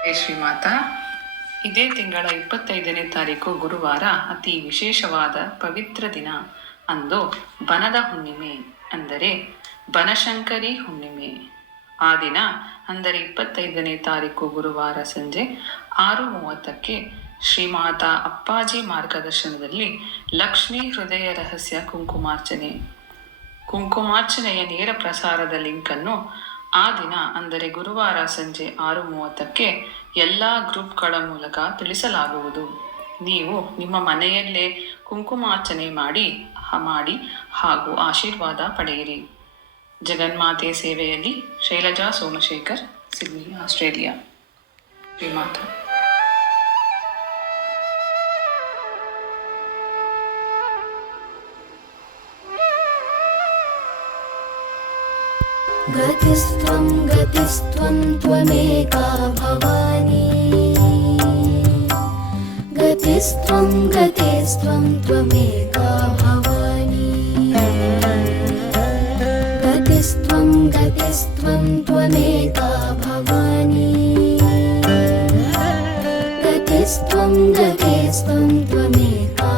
ಶ್ರೀಮಾತ, ಇದೇ ತಿಂಗಳ ಇಪ್ಪತ್ತೈದನೇ ತಾರೀಕು ಗುರುವಾರ ಅತಿ ವಿಶೇಷವಾದ ಪವಿತ್ರ ದಿನ ಅಂದು ಬನದ ಹುಣ್ಣಿಮೆ ಅಂದರೆ ಬನಶಂಕರಿ ಹುಣ್ಣಿಮೆ. ಆ ದಿನ ಅಂದರೆ ಇಪ್ಪತ್ತೈದನೇ ತಾರೀಕು ಗುರುವಾರ ಸಂಜೆ ಆರು ಮೂವತ್ತಕ್ಕೆ ಶ್ರೀಮಾತಾ ಅಪ್ಪಾಜಿ ಮಾರ್ಗದರ್ಶನದಲ್ಲಿ ಲಕ್ಷ್ಮೀ ಹೃದಯ ರಹಸ್ಯ ಕುಂಕುಮಾರ್ಚನೆ. ಕುಂಕುಮಾರ್ಚನೆಯ ನೇರ ಪ್ರಸಾರದ ಲಿಂಕನ್ನು ಆ ದಿನ, ಅಂದರೆ ಗುರುವಾರ ಸಂಜೆ ಆರು ಮೂವತ್ತಕ್ಕೆ ಎಲ್ಲ ಗ್ರೂಪ್ಗಳ ಮೂಲಕ ತಿಳಿಸಲಾಗುವುದು. ನೀವು ನಿಮ್ಮ ಮನೆಯಲ್ಲೇ ಕುಂಕುಮಾರ್ಚನೆ ಮಾಡಿ ಮಾಡಿ ಹಾಗೂ ಆಶೀರ್ವಾದ ಪಡೆಯಿರಿ. ಜಗನ್ಮಾತೆ ಸೇವೆಯಲ್ಲಿ ಶೈಲಜಾ ಸೋಮಶೇಖರ್, ಸಿಡ್ನಿ, ಆಸ್ಟ್ರೇಲಿಯಾ. ಶ್ರೀಮಾತ गतिस्त्वं गतिस्त्वं त्वमेका भवानी। गतिस्त्वं गतिस्त्वं त्वमेका भवानी। गतिस्त्वं गतिस्त्वं त्वमेका भवानी। गतिस्त्वं गतिस्त्वं त्वमेका